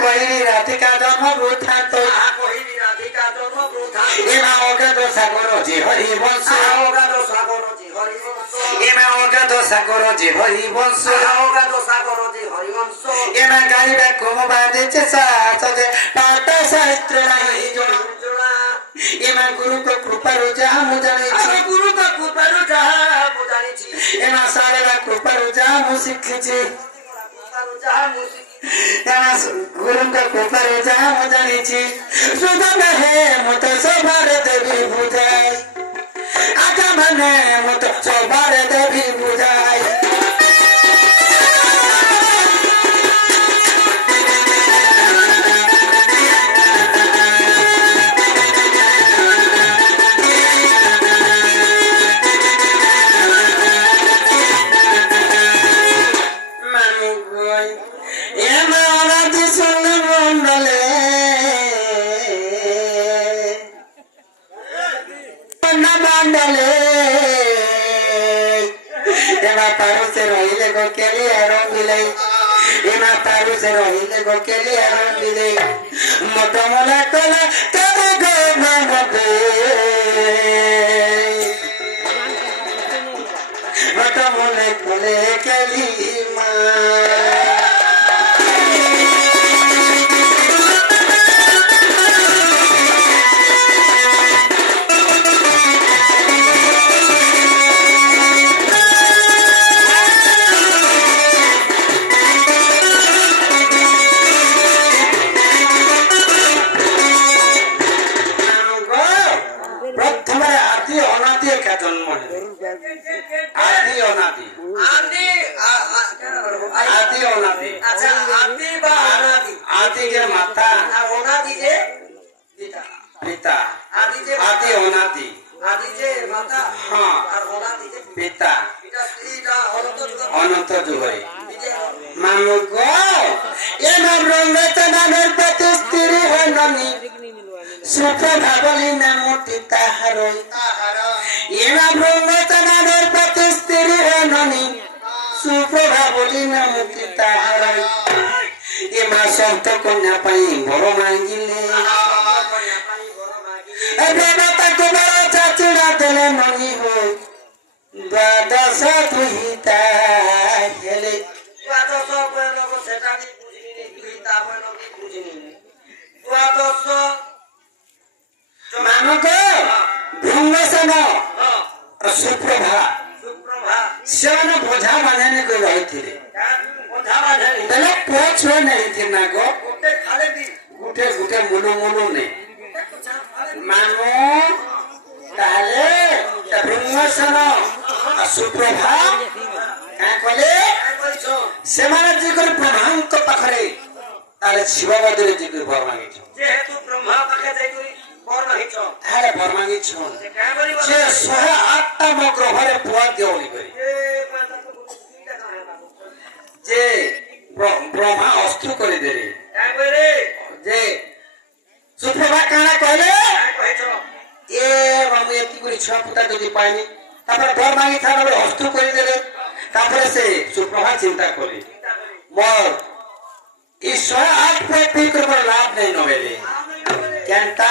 কহিলি রাধিকা জন্ম বৃথান্ত কহিলি রাধিকা জন্ম বৃথান্ত এমা অজ্ঞাত সাগর যে হরি বংশ অগাধ সাগর যে হরিবংশ এমা অজ্ঞাত সাগর যে হরি বংশ অগাধ সাগর যে হরিবংশ এমা গাইবা কম বাঁধেছে সাহসে পাঠ শাস্ত্র নাই জোড়া এমা গুরুଙ୍କ କୃପାରୁ ଯାହା ମୁଁ ଜାଣିଛି ଗୁରୁଙ୍କ କୃପାରୁ ଯାହା ମୁଁ ଜାଣିଛି ଏମା ସାରଳା କୃପାରୁ ଯାହା ମୁଁ ଶିଖିଛି ଯାହା ମୁଁ ଶିଖିଛି ଏମା ଗୁରୁଙ୍କ କୃପାରୁ ଯାହା ମୁଁ ଜାଣିଛି ସୁଦାନ ହେ ମୁଁ ତ ସବାରେ ଦେବି ବୁଝାଇ ଆକା ମାନେ ମୁଁ ତ ସବାରେ ଦେବି ବୁଝାଇ মতমলা কলা তবে মতমলে কলে কেলি মা অনন্ত যুগরে মানু গো এমা ব্রহ্মচনানের প্রতি স্ত্রী হননি সুপ্রভাবলি নামটি তাহার এমা ব্রহ্মচনানের প্রতি স্ত্রী হননি সুপ্রভাবলি নামটি তাহার এমা সন্ত কন্যা পাই বড় মাগিলে দেবতাকে বড় চাচুড়া দেলে মনি হই দ্বাদশ দুহিতা হেলে দ্বাদশ বৈলব সেটা নি বুঝিনি দুহিতা বৈলব বুঝিনি দ্বাদশ মানক ভৃঙ্গসেন সুপ্রভা ସେମାନେ ବୋଝା ବାନ୍ଧେନି କରି ରହିଥିଲେ ବେଲେ ପୁଅ ଛୁଆ ନେଇଥିଲେ ନା ଗୋ ଗୁଟେ ଗୁଟେ ମୁଲୁ ମୁଲୁ ନେ ମାନୁ ତାହେଲେ ଭୃଙ୍ଗସେନ ସୁପ୍ରଭା କାଁ କଲେ ସେମାନେ ଯିକରି ବ୍ରହ୍ମାଙ୍କ ପାଖରେ ତାହେଲେ ଶିବ ମନ୍ଦିର ଯିକରି ବର ମାଗିଛ ଯେହେତୁ ବ୍ରହ୍ମା ପାଖେ ଯାଇକରି ବର ମାଗିଛ ତାହେଲେ ବର ମାଗିଛ ଯେ 108ଟା ମୋ ଗ୍ରହରେ ପୁଅ ଦିଅ ବୋଲି କରି ଯେ ବ୍ରହ୍ମା ଅସ୍ତ୍ର କରିଦେଲେ ଯେ ସୁପ୍ରଭା କାଣା କହିଲେ ଏ ମାମୁ ଏତିକି କରି ଛୁଆ ପୁତା ଯଦି ପାଇନି ତାପରେ ବର ମାଗିଥାର ବେଳେ ଅସ୍ତ୍ର କରିଦେଲେ ତାପରେ ସେ ସୁପ୍ରଭା ଚିନ୍ତା କଲେ ମୋର ଇ 108 ପ୍ରତି କରିବାର ଲାଭ ନାହିଁ ନବେଲେ କେନ୍ତା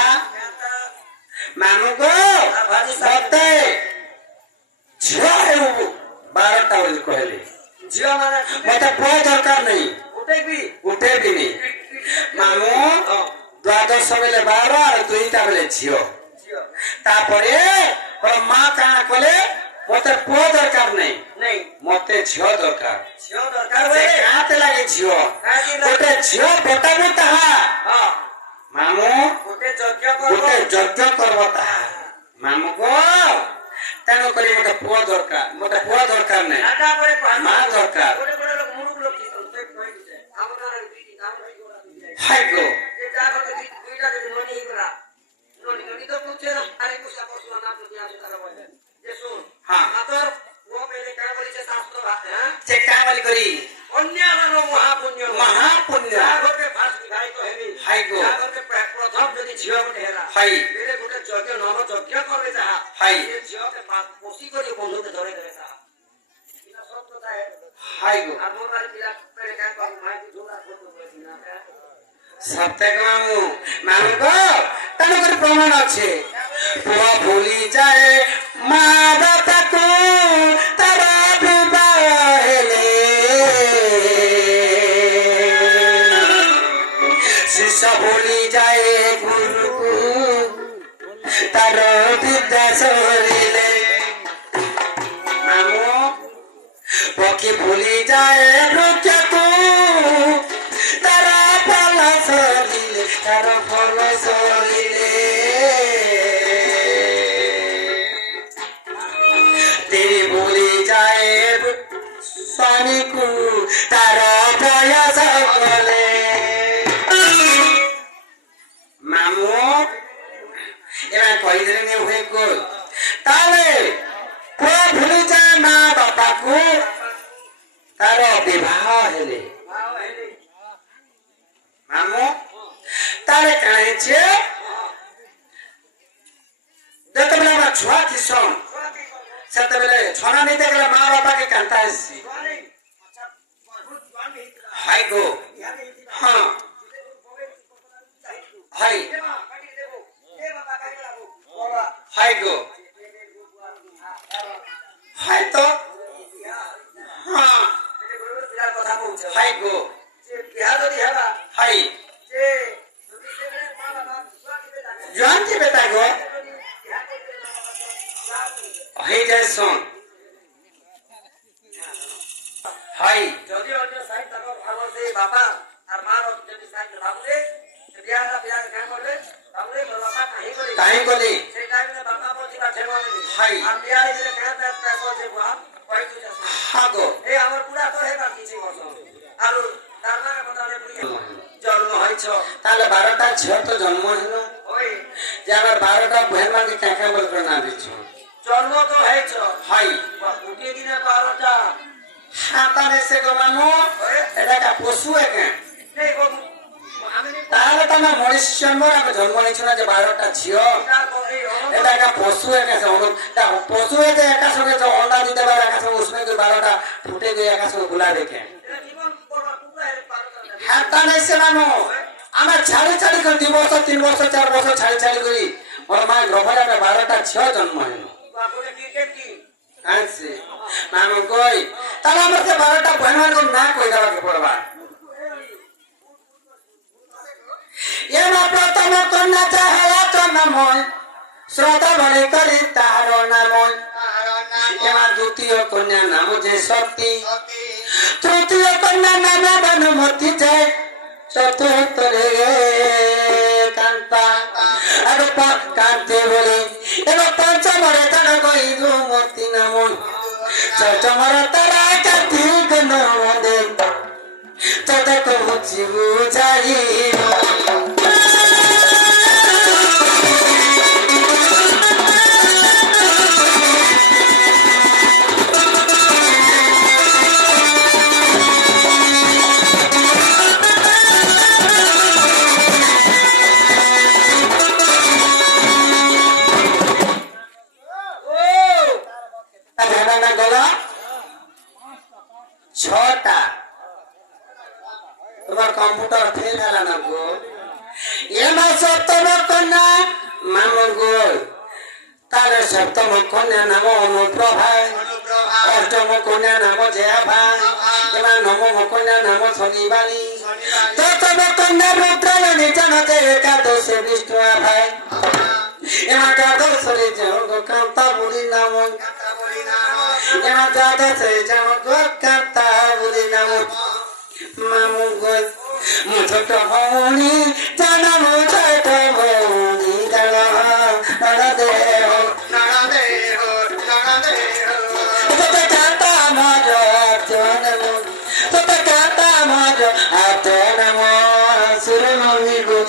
ମାନୁକ ମତେ ଝିଅ ହେଉ 12ଟା ବୋଲି କହିଲେ ଝିଅ ମାନେ ମତେ ପୁଅ ଦରକାର ନାହିଁ ଗୋଟେ ବି ନାହିଁ ମାନୁ ଦ୍ୱାଦଶ ବେଲେ 12 ଆଉ 2ଟା ବେଲେ ଝିଅ ତାପରେ ମା କାଣା କଲେ ମତେ ପୁଅ ଦରକାର ନାହିଁ ମତେ ଝିଅ ଦରକାର କାହାତେ ଲାଗେ ଝିଅ ଗୋଟେ ଝିଅ ପଟାବୁ ତାହା ମାମୁ ଗୋଟେ ଯଜ୍ଞ କରବ ତାହା ମାମୁ ଗୋ ତେଣୁ କରି ମତେ ପୁଅ ଦରକାର ନାହିଁ ମା ଦରକାର ହାଇ ଗୋ प्रथम जदि झियो गोटे हेला बेले गोटे यज्ञ नव यज्ञ करबे ता से झियो के पोसी करी बंधु के धरे देबे ता इना सब कथा है हाय गो आ मोर बारे पिला पेले का माई की झोला फोटो के बिना ସତ୍ୟ ମାମୁଁ ମାମୁଁଙ୍କ ତେଣୁକରି ପ୍ରମାଣ ଅଛି ପୁଅ ଭୁଲି ଯାଏ ମା ବାପାକୁ ତାର ବିବାହ ହେଲେ ଶିଷ୍ୟ ଭୁଲି ଯାଏ ଗୁରୁକୁ ତାର ବିଦ୍ୟା ସରିଲେ ମାମୁଁ ପକ୍ଷୀ ଭୁଲି ଯାଏ ବୃକ୍ଷକୁ ତାର ଫଳ ସରିଲେ ତାର ଫଳ ସରିଲେ ତିରି ଭୁଲି ଯାଏ ସ୍ୱାମୀକୁ ତାର ବୟସ ଗଲେ ମାମୁଁ এবার কইদেলে নে হয়ে কই তাহলে পুরা ভুলে যায় মা বাপাকু তার বিবাহ হেলে মামু তাহলে কাহিছে যেতবেলে আমরা ছুয়া থিসন সেতবেলে ছনা নিতে গেলে মা বাপাকে কান্তা আসছি হাই গো হ্যাঁ হাই হাই গো হাই তো হ্যাঁ হাই গো হাই জয়ন্তী বেটা গো হয়ে যায় শোন হাই যদি অন্য সাইড তারপর ভালো যে বাবা আর মা যদি সাইড ভাবলে বিয়াটা বিয়া কাম করলে তাহলে বাবা কাহি করে কাহি কলি সেই টাইমে বাবা বলছি বা ঠেবা নেই হাই আর বিয়া দিলে কাম ব্যবসা করছে বাবা কই তুই যাস হাগো এই আমার পুরা তো হেবা কিছু করছ আর তার মানে বতালে পুরি জন্ম হইছ তাহলে 12টা ঝিও তো জন্ম হইল ওই যে আবার 12টা বহেন মানে কাকা বলতো না দিছ জন্ম তো হইছ হাই উঠে দিনে 12টা হাতারে সে গো মামু এটা একটা পশু একে এই বাবু আমি তাহলে তো আমার মনীষ জন্মর আমি জন্ম নিয়েছি না যে 12টা ঝিও এটা একটা পশু একে পশু এতে একা সঙ্গে অন্ডা দিতে পারে একা সঙ্গে উষ্ণে 12টা ফুটে গিয়ে একা সঙ্গে গুলা দেখে হাতারে সে মামু আমার ছাড়ি ছাড়ি করে 2 বছর 3 বছর 4 বছর ছাড়ি ছাড়ি করি ওর মা গ্রহরে আমি 12টা ঝিও জন্ম হইল বাবুরে ক্রিকেট কি আনছি মামু কই তাহলে আমার 12টা বহেন না কই দেওয়াকে পড়বা এমা প্রথম কন্যা চাহলা চন্নময় শ্রদ্ধা বলে করি তাহার নাময় এমা দ্বিতীয় কন্যা নাম যে সতী তৃতীয় কন্যা নাম ভানুমতী যায় চতুর্থরে কান্তা আর কান্তে বলে এবার পঞ্চমরে তারা কইলুমতী নাময় ষষ্ঠমর তারা কার্তিক নমদে তদক বুঝি বুঝাই গলা 6টা তোমার কম্পিউটার ফেল হল না গো এমা সপ্তম কন্যা মামু গো তাহলে সপ্তম কন্যা নাম অনুপ্রভা অষ্টম কন্যা নাম জয়াভা এমা নবম কন্যা নাম শনিবাণী চতুর্থ কন্যা রুদ্রাণী জানতে একাদশে বিষ্ণু ভাই এমা দ্বাদশে জগ কান্তা বলি নাম এমা দ্বাদশে জগ কান্তা বলি নাম মামু গো মু ছোট ভৌনি জানাম ছোট ভৌনি জানা দেহ তোতে কান্তা মার তোতে কান্তা মার আতন সুর নমি গো